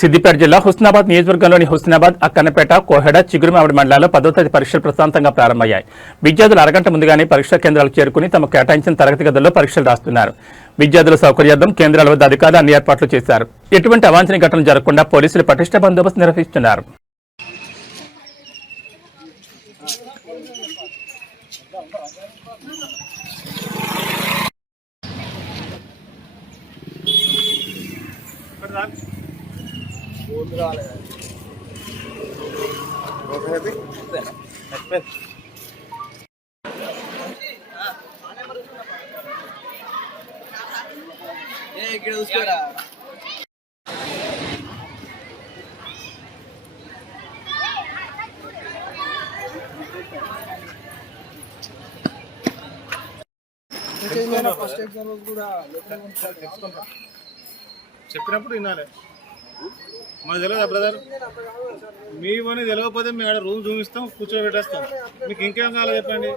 సిద్దిపేట జిల్లా హుస్నాబాద్ నియోజకవర్గంలోని హుస్నాబాద్, అక్కన్నపేట, కోహెడ, చిగురుమామిడి మండలాల్లో 10వ తరగతి పరీక్షలు ప్రశాంతంగా ప్రారంభమయ్యాయి. విద్యార్థులు అరగంట ముందుగానే పరీక్షా కేంద్రాలకు చేరుకుని తమకు కేటాయించిన తరగతి గదుల్లో పరీక్షలు రాస్తున్నారు. విద్యార్థుల సౌకర్యార్థం కేంద్రాల వద్ద అధికారులు అన్ని ఏర్పాట్లు చేశారు. ఎటువంటి అవాంఛనీయ ఘటనలు జరగకుండా పోలీసులు పటిష్ట బందోబస్తు నిర్వహిస్తున్నారు. చెప్పినప్పుడు వినాలి. మాకు తెలియదా బ్రదర్? మీ పని తెలియకపోతే మేము ఆడ రూమ్ చూపిస్తాం, కూర్చోబెట్టేస్తాం. మీకు ఇంకేం కావాలి చెప్పండి.